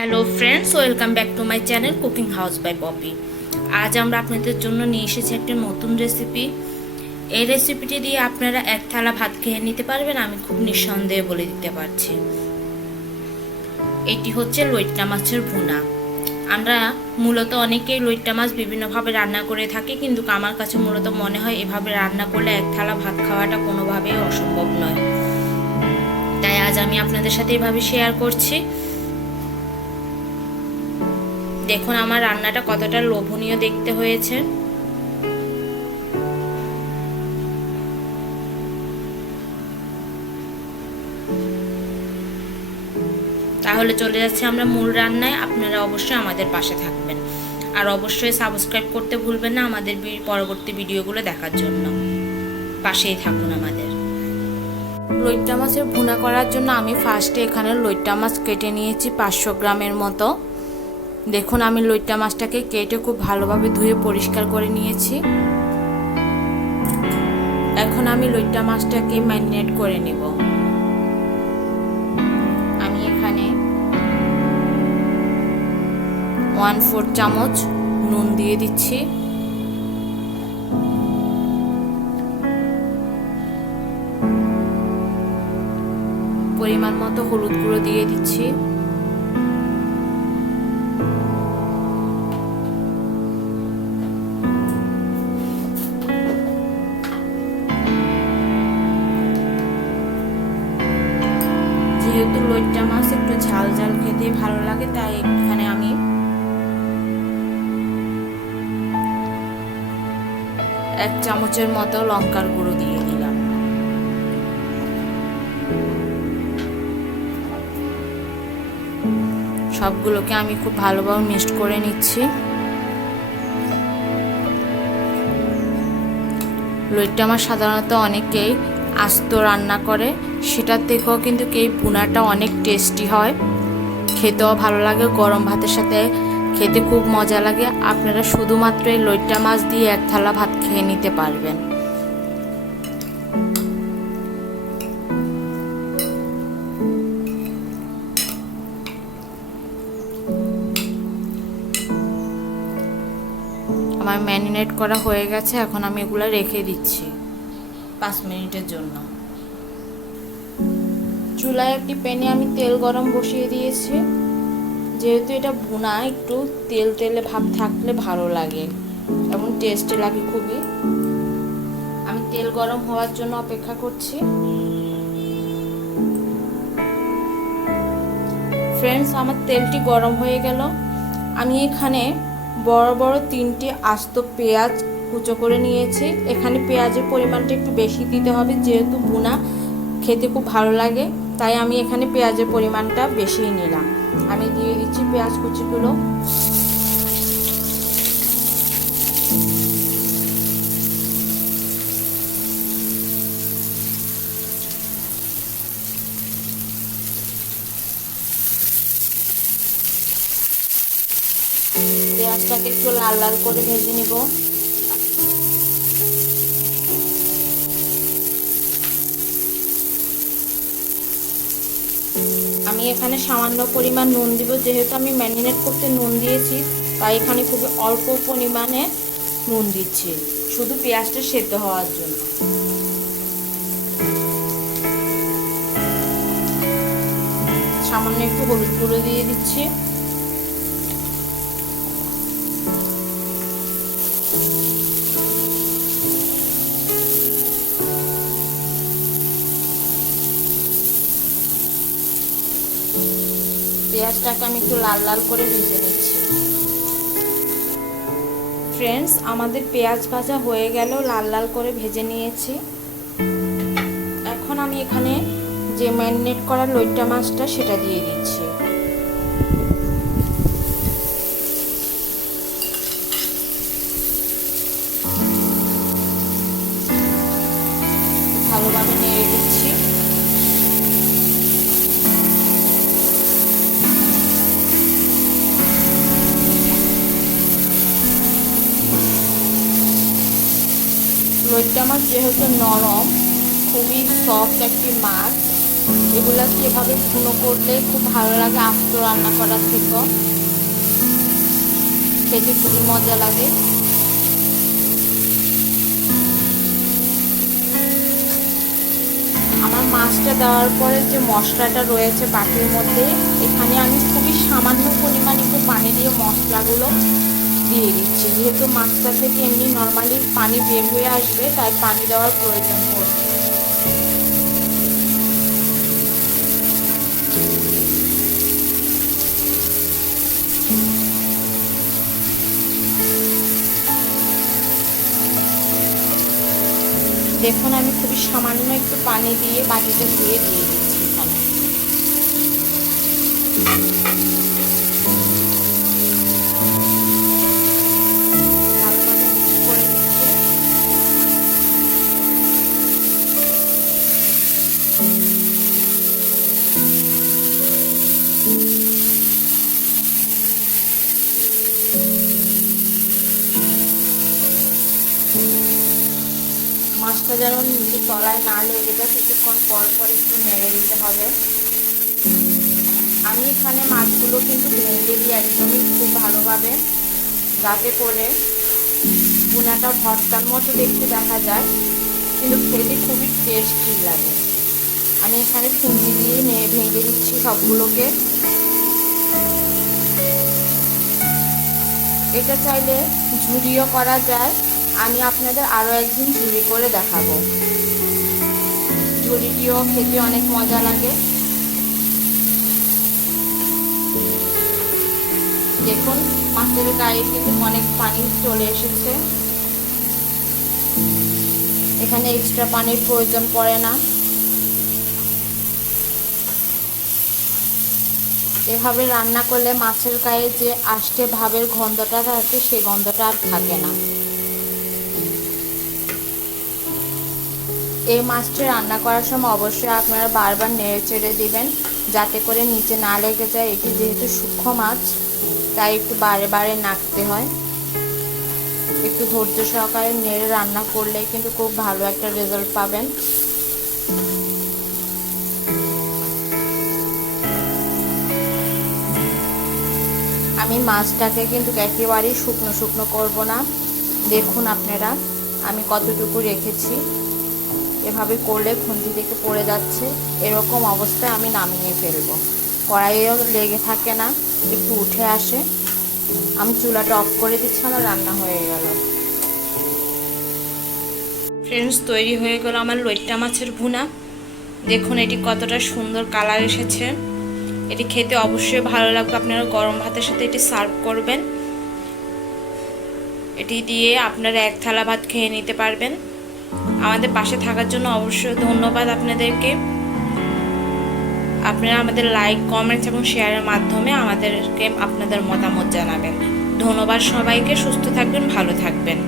Hello friends, welcome back to my channel cooking house by Poppy. আজ আমরা আপনাদের জন্য নিয়ে এসেছি একটা নতুন রেসিপি। এই রেসিপিটি দিয়ে আপনারা এক থালা ভাত খেয়ে নিতে পারবেন, আমি খুব নিঃসন্দেহে বলে দিতে পারছি। এটি হচ্ছে লইট্টা মাছের ভুনা। আমরা মূলত অনেকেই লইট্টা মাছ বিভিন্নভাবে রান্না করে থাকি, কিন্তু আমার কাছে মূলত মনে হয় এভাবে রান্না করলে এক থালা ভাত খাওয়াটা কোনোভাবেই অসম্ভব নয়। তাই আজ আমি আপনাদের সাথে এভাবে শেয়ার করছি। দেখুন আমার রান্নাটা কতটা লোভনীয় দেখতে হয়েছে। তাহলে চলে যাচ্ছে আমরা মূল রান্নায়। আপনারা অবশ্যই আমাদের পাশে থাকবেন, আর অবশ্যই সাবস্ক্রাইব করতে ভুলবেন না আমাদের পরবর্তী ভিডিওগুলো দেখার জন্য। পাশেই থাকুন আমাদের। লইট্টা মাছের ভুনা করার জন্য আমি ফার্স্টে এখানে লইট্টা মাছ কেটে নিয়েছি 500 গ্রামের মতো। দেখুন আমি লইট্টা মাছটাকে কেটে খুব ভালোভাবে ধুয়ে পরিষ্কার করে নিয়েছি। এখন আমি লইট্টা মাছটাকে ম্যারিনেট করে নেব। আমি এখানে 1/4 চামচ নুন দিয়ে দিচ্ছি, পরিমাণ মতো হলুদ গুঁড়ো দিয়ে দিচ্ছি, যেহেতু লইট্টা মাছ একটু ঝাল ঝাল খেতে ভালো লাগে তাই এখানে আমি 1 চামচের মতো লঙ্কার গুঁড়ো দিয়ে দিলাম। সবগুলোকে আমি খুব ভালোভাবে মিক্সড করে নিচ্ছি। লইট্টা মাছ সাধারণত অনেকেই আস্ত রান্না করে, সেটার থেকেও কিন্তু এই ভুনাটা অনেক টেস্টি হয়, খেতেও ভালো লাগে, গরম ভাতের সাথে খেতে খুব মজা লাগে। আপনারা শুধুমাত্র এই লইট্টা মাছ দিয়ে এক থালা ভাত খেয়ে নিতে পারবেন। আমার ম্যারিনেট করা হয়ে গেছে, এখন আমি এগুলো রেখে দিচ্ছি 5 মিনিটের জন্য। চুলায় একটি প্যানে আমি তেল গরম বসিয়ে দিয়েছি। যেহেতু এটা ভুনা, একটু তেল তেলে ভাব থাকলে ভালো লাগে এবং টেস্টি লাগে খুবই। আমি তেল গরম হওয়ার জন্য অপেক্ষা করছি। ফ্রেন্ডস, আমার তেলটি গরম হয়ে গেল। আমি এখানে বড় বড় 3টে আস্ত পেঁয়াজ কুচো করে নিয়েছি। এখানে পেঁয়াজের পরিমাণটা একটু বেশি দিতে হবে, যেহেতু ভুনা খেতে খুব ভালো লাগে, তাই আমি এখানে পেঁয়াজের পরিমাণটা বেশিই নিলাম। আমি দিয়ে দিচ্ছি পেঁয়াজ কুচিগুলো। পেঁয়াজটাকে একটু লাল লাল করে ভেজে নিব। আমি এখানে সামান্য পরিমাণ নুন দিব, যেহেতু আমি ম্যারিনেট করতে নুন দিয়েছি, তাই এখানে খুব অল্প পরিমাণে নুন দিচ্ছি, শুধু পেঁয়াজটা সেদ্ধ হওয়ার জন্য। সামান্য একটু হলুদ গুঁড়ো দিয়ে দিচ্ছি। পেঁয়াজটাকে আমি একটু লাল লাল করে ভেজে নিচ্ছি। ফ্রেন্ডস, আমাদের পেঁয়াজ ভাজা হয়ে গেল, লাল লাল করে ভেজে নিয়েছি। এখন আমি এখানে যে ম্যারিনেট করা লইট্টা মাছটা সেটা দিয়ে দিচ্ছি। ভালোভাবে নেড়ে দিচ্ছি। লইট্টা মাছ যেহেতু নরম, খুবই সফট একটি মাছ, এগুলাকে এভাবে ভুনো করলে খুব ভালো লাগে, আস্ত রান্না করার থেকেও খেতে খুবই মজা লাগে। আমার মাছটা দেওয়ার পরে যে মশলাটা রয়েছে বাটির মধ্যে, এখানে আমি খুবই সামান্য পরিমাণ একটু পানি দিয়ে মশলাগুলো দিয়ে দিচ্ছি। যেহেতু মাছটা থেকে এমনি নর্মালি পানি বের হয়ে আসবে, তাই পানি দেওয়ার প্রয়োজন পড়ছে। দেখুন আমি খুবই সামান্য একটু পানি দিয়ে বাটিটা দিয়ে দিচ্ছি এখানে। মাছটা যেন নিচে তলায় না লেগে যায়, কিছুক্ষণ পর পর একটু নেড়ে দিতে হবে। আমি এখানে মাছগুলো কিন্তু ভেঙে দিই একদমই খুব ভালোভাবে, যাতে করে ভুনাটা ভর্তার মতো দেখতে দেখা যায়, কিন্তু খেতে খুবই টেস্টি লাগে। আমি এখানে খুন্তি দিয়ে ভেঙে দিচ্ছি সবগুলোকে। এটা চাইলে ঝুরিও করা যায়, আমি আপনাদের আরও একদিন ঝুরি করে দেখাবো। ঝুরি দিয়েও খেতে অনেক মজা লাগে। দেখুন মাছের গায়ে কিন্তু অনেক পানি চলে এসেছে, এখানে এক্সট্রা পানির প্রয়োজন পড়ে না। এভাবে রান্না করলে মাছের গায়ে যে আষ্টে ভাবের গন্ধটা থাকে, সেই গন্ধটা আর থাকে না। এই মাছটি রান্না করার সময় অবশ্যই আপনারা বারবার নেড়ে চেড়ে দিবেন, যাতে করে নিচে না লেগে যায়। এটি যেহেতু সূক্ষ্ম মাছ, তাই একটু বারে বারে নাড়তে হয়। একটু ধৈর্য সহকারে নেড়ে রান্না করলে কিন্তু খুব ভালো একটা রেজাল্ট পাবেন। আমি মাছটাকে কিন্তু একেবারেই শুকনো শুকনো করব না। দেখুন আপনারা আমি কতটুকু রেখেছি, এভাবে করলে খুন্তি থেকে পড়ে যাচ্ছে, এরকম অবস্থায় আমি নামিয়ে ফেলবো। কড়াইয়েও লেগে থাকে না, একটু উঠে আসে। আমি চুলাটা অফ করে দিচ্ছি, আমার রান্না হয়ে গেল। ফ্রেন্ডস, তৈরি হয়ে গেল আমার লইট্টা মাছের ভুনা। দেখুন এটি কতটা সুন্দর কালার এসেছে। এটি খেতে অবশ্যই ভালো লাগবে। আপনারা গরম ভাতের সাথে এটি সার্ভ করবেন। এটি দিয়ে আপনারা এক থালা ভাত খেয়ে নিতে পারবেন। আমাদের পাশে থাকার জন্য অবশ্যই ধন্যবাদ আপনাদেরকে। আপনারা আমাদের লাইক, কমেন্টস এবং শেয়ারের মাধ্যমে আমাদেরকে আপনাদের মতামত জানাবেন। ধন্যবাদ সবাইকে। সুস্থ থাকবেন, ভালো থাকবেন।